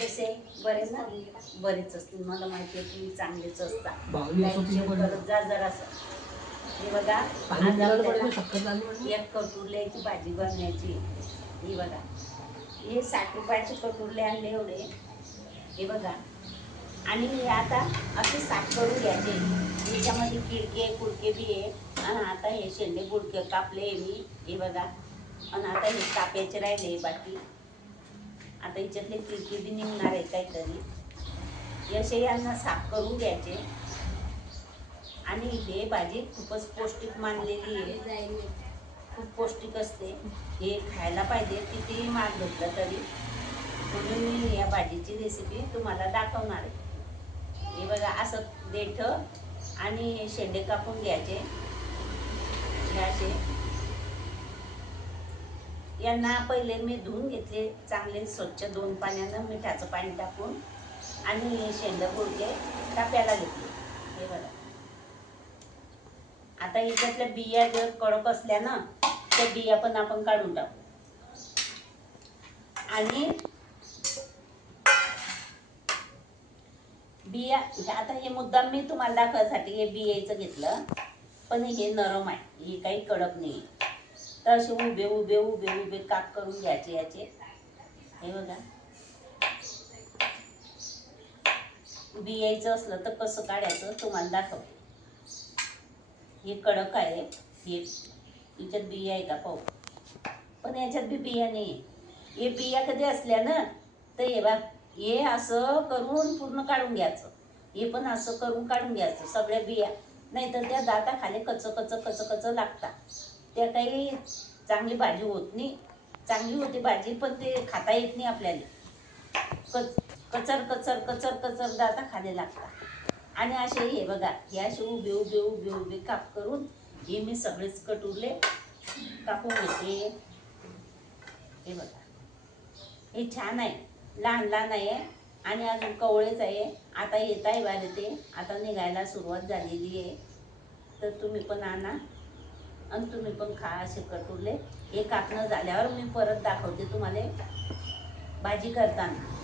कसे बरे ना? बरेच असतील, मला माहिती आहे तुम्ही चांगलेच असता. करत जा जरासं. हे बघा, एक कटुरल्याची भाजी बनवायची. ही बघा, हे 60 रुपयाचे कटुरले आणले एवढे. हे बघा, आणि हे आता असे साफ करून घ्यायचे. याच्यामध्ये किडके कुडके बी आहे. आणि आता हे शेंडे बुडके कापले मी. हे बघा, आणि आता हे कापायचे राहिले बाकी. आता याच्यातले किडके बी निघणार आहे काहीतरी. असे यांना साफ करून घ्यायचे. आणि हे भाजी खूपच पौष्टिक मानलेली आहे. खूप पौष्टिक असते. हे खायला पाहिजे कितीही महाग घेतलं तरी. म्हणून मी या भाजीची रेसिपी तुम्हाला दाखवणार आहे. हे बघा, असं देठ आणि शेंडे कापून घ्यायचे. हे असे यांना पहिले मी धुवून घेतले चांगले स्वच्छ 2 पाण्यानं, मिठाचं पाणी टाकून. आणि हे शेंडे बुडके कापायला घेतले. हे बघा, आता याच्यातल्या बिया जर कडक असल्या ना, त्या बिया पण आपण काढून टाकू. आणि बिया आता हे मुद्दाम मी तुम्हाला दाखवायसाठी हे बियाचं घेतलं, पण हे नरम आहे, हे काही कडक नाही. तर असे उभे उभे उभे उभे काप करून घ्यायचे याचे. हे बघा, बियाचं असलं तर कसं काढायचं तुम्हाला दाखवते. हे कडक आहे, हे याच्यात बिया आहे का पाहू. पण याच्यात बी बिया नाही. हे बिया कधी असल्या ना, तर हे बघ, हे असं करून पूर्ण काढून घ्यायचं. हे पण असं करून काढून घ्यायचं सगळ्या बिया. नाही तर त्या दाताखाली कच कच कच कच लागतात. त्या काही चांगली भाजी होत नाही. चांगली होती भाजी, पण ते खाता येत नाही आपल्याला. कचर कचर कचर कचर दाताखाली लागतात. आणि असे हे बघा, हे असे उभे उभे उभे उभे काप करून हे मी सगळेच कटुरले कापून घेते. हे बघा, हे छान आहे, लहान लहान आहे आणि अजून कवळेच आहे. आता येत आहे बाहेर, ते आता निघायला सुरुवात झालेली आहे. तर तुम्ही पण आणा आणि तुम्ही पण खा असे कटुरले. हे कापणं झाल्यावर मी परत दाखवते तुम्हाला भाजी करताना.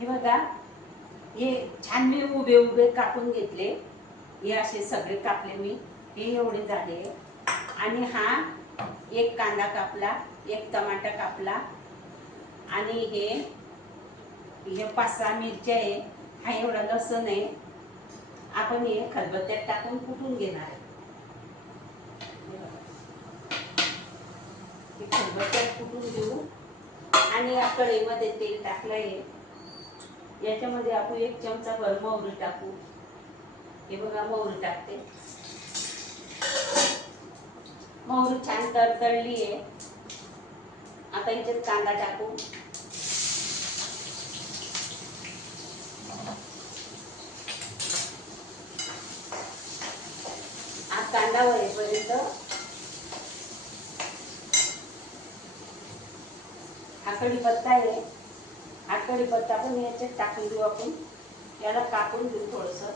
हे बघा, हे छान मी उभे उभे कापून घेतले. हे असे सगळे कापले मी. हे एवढे झाले. आणि हा एक कांदा कापला, एक टमाटा कापला, आणि हे 5-6 मिरच्या आहे. हा एवढा लसूण आहे. आपण हे खलबत्त्यात टाकून कुटून घेणार आहे. हे खलबत्त्यात कुटून घेऊ. आणि या कढईमध्ये तेल टाकलं आहे. याच्यामध्ये आपण 1 चमचा भर मोहरी टाकू. हे बघा, मोहरी टाकते. मोहरी छान तडतडली आहे. आता याच्यात कांदा टाकू. हा कांदा वळेपर्यंत हा कढीपत्ता आहे. हा कढीपत्ता पण याच्यात टाकून देऊ आपण. याला कापून घेऊ थोडंसं.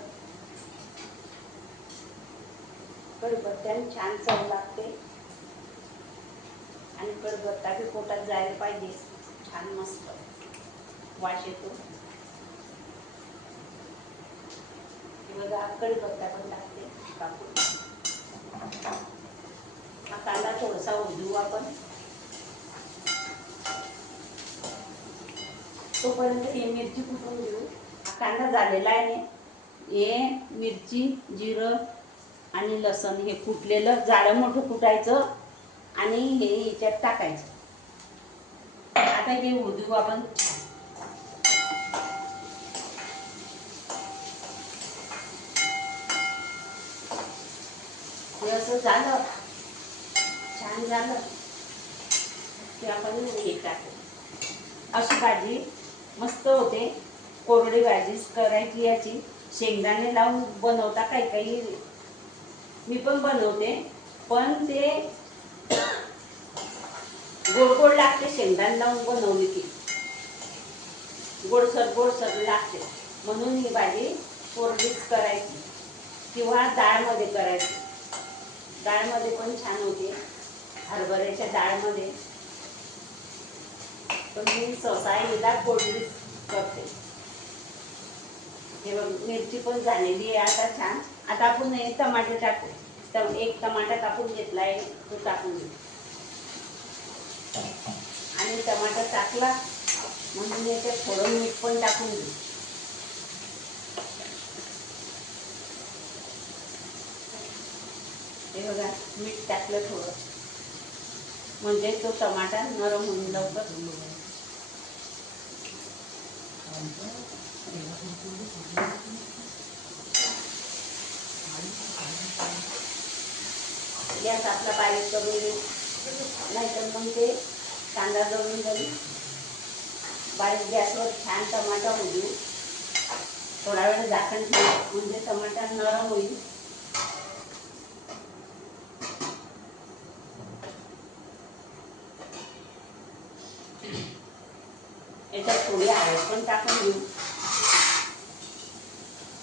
कढीपत्त्याने छान चव लागते. आणि कढीपत्ता बी पोटात जायला पाहिजे. छान मस्त वास येतो. हे बघा, कढीपत्ता पण टाकते कापून. हा कांदा थोडासा होऊ देऊ आपण. तोपर्यंत ही मिरची कुटून घेऊ. कांदा झालेला आहे. हे मिरची, जिरं आणि लसण हे कुटलेलं जाडं मोठं कुटायचं आणि हे याच्यात टाकायचं. आता हे होऊ देऊ आपण. हे असं झालं, छान झालं की आपण हे टाकू. अशी भाजी मस्त होते. कोरडी भाजीच करायची याची. शेंगदाणे लावून बनवता काही काही, मी पण बनवते, पण ते गोड गोड लागते. शेंगदाणे लावून बनवली की गोडसर गोडसर लागते. म्हणून ही भाजी कोरडीच करायची किंवा डाळमध्ये करायची. डाळमध्ये पण छान होते, हरभऱ्याच्या डाळमध्ये. पण मी सहसा हिला कोल्ड्रिंक्स करते. हे बघ मिरची पण झालेली आहे आता छान. आता आपण हे टमाटे टाकू. एक टमाटा कापून घेतलाय तो टाकून घेऊ. आणि टमाटा टाकला म्हणून याच्यात थोडं मीठ पण टाकून घेऊ. हे बघा मीठ टाकलं थोडं म्हणजे तो टमाटा नरम होऊन लवकर. गॅस आपला बारीक करून घेऊ, नाहीतर मग ते कांदा जळून जाईल. बारीक गॅसवर छान टमाटा होऊ देऊ. थोडा वेळ झाकण ठेवू म्हणजे टमाटा नरम होईल. याच्यात थोडी हळद पण टाकून घेऊ.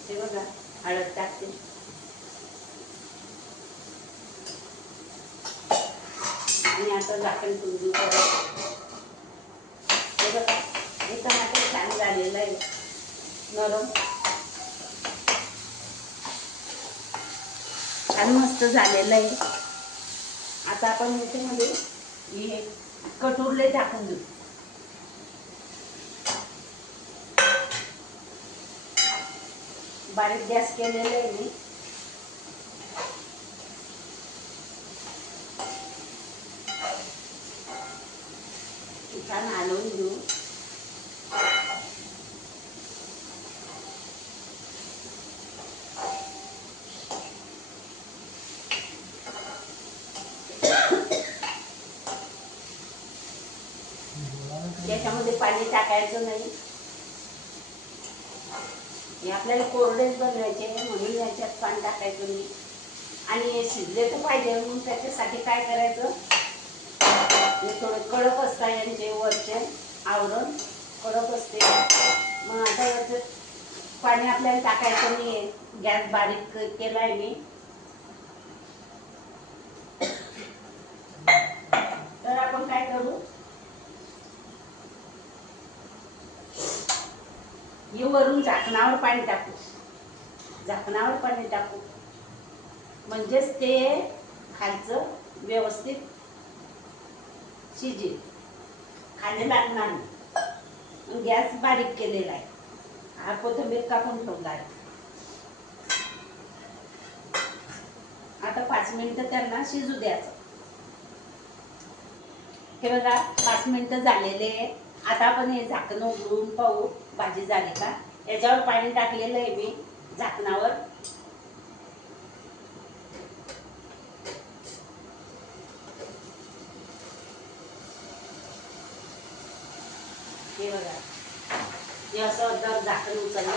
हे बघा हळद टाकते. आणि आता झाकण ठेवून देऊ. हे बघा हे टमाटर छान झालेलं आहे नरम, छान मस्त झालेलं आहे. आता आपण याच्यामध्ये हे कटुरले टाकून देऊ. बारीक गॅस केलेलं आहे मी. छान हलवून घेऊ. त्याच्यामध्ये पाणी टाकायचं नाही. हे आपल्याला कोरडेच बनवायचे म्हणून याच्यात पाणी टाकायचं नाही. आणि हे शिजले तर पाहिजे म्हणून त्याच्यासाठी काय करायचं, हे थोडे कडक असतात यांचे वरचे आवरण कडक असते. मग आता याचं पाणी आपल्याला टाकायचं नाही. गॅस बारीक केलाय मी. तर आपण काय करू, हे वरून झाकणावर पाणी टाकू. झाकणावर पाणी टाकू म्हणजेच ते खालचं व्यवस्थित शिजेल, खाली लागणार नाही. गॅस बारीक केलेला आहे. हा कोथिंबीर कापून ठेवला आहे. आता 5 मिनिटं त्यांना शिजू द्यायचं. हे बघा 5 मिनिटं झालेले आहे. आता आपण हे झाकण उघडून पाहू भाजी झाली का. याच्यावर पाणी टाकलेलं आहे मी झाकणावर. हे बघा हे असं झाकण उचललं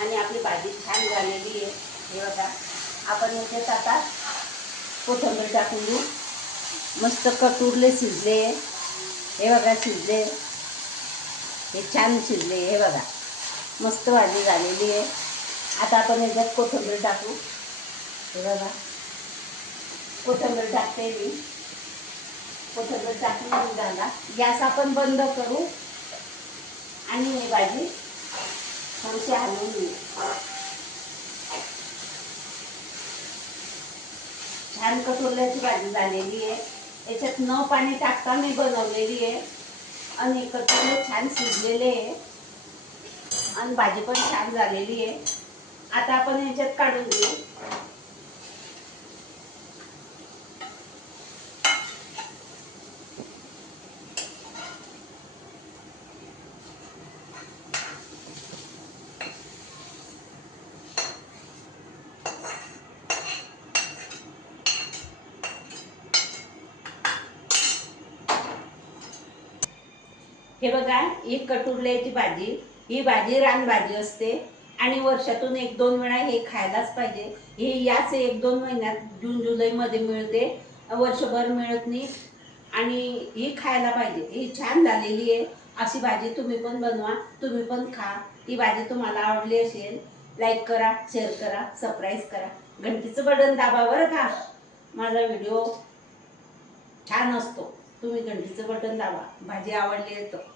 आणि आपली भाजी छान झालेली आहे. हे बघा आपण याच्यात आता कोथिंबीर टाकून देऊ. मस्त कटुरले शिजले. हे बघा शिजले, हे छान शिजले. हे बघा मस्त भाजी झालेली आहे. आता आपण याच्यात कोथिंबीर टाकू. हे बघा कोथिंबीर टाकते मी. कोथिंबीर टाकून झाला. गॅस आपण बंद करू आणि ही भाजी थोडीशी हलवून घेऊ. छान कटोरल्याची भाजी झालेली आहे. याच्यात न पाणी टाकता मी बनवलेली आहे. आणि कटोरले छान शिजलेले आहे आणि भाजी पण छान झालेली आहे. आता आपण याच्यात काढून घेऊ. हे बघा ही कटुरल्याची भाजी, ही भाजी रानभाजी असते आणि वर्षातून 1-2 वेळा हे खायलाच पाहिजे. हे याच 1-2 महिन्यात जून जुलै मध्ये मिळते, वर्षभर मिळत नाही. आणि ही खायला पाहिजे. ही छान झालेली आहे. अशी भाजी तुम्ही पण बनवा, तुम्ही पण खा. ही भाजी तुम्हाला आवडली असेल लाईक करा, शेअर करा, सबस्क्राईब करा, घंटीचं बटन दाबा बरं का. माझा व्हिडिओ छान असतो, तुम्ही घंटीचं बटन दाबा. भाजी आवडली तर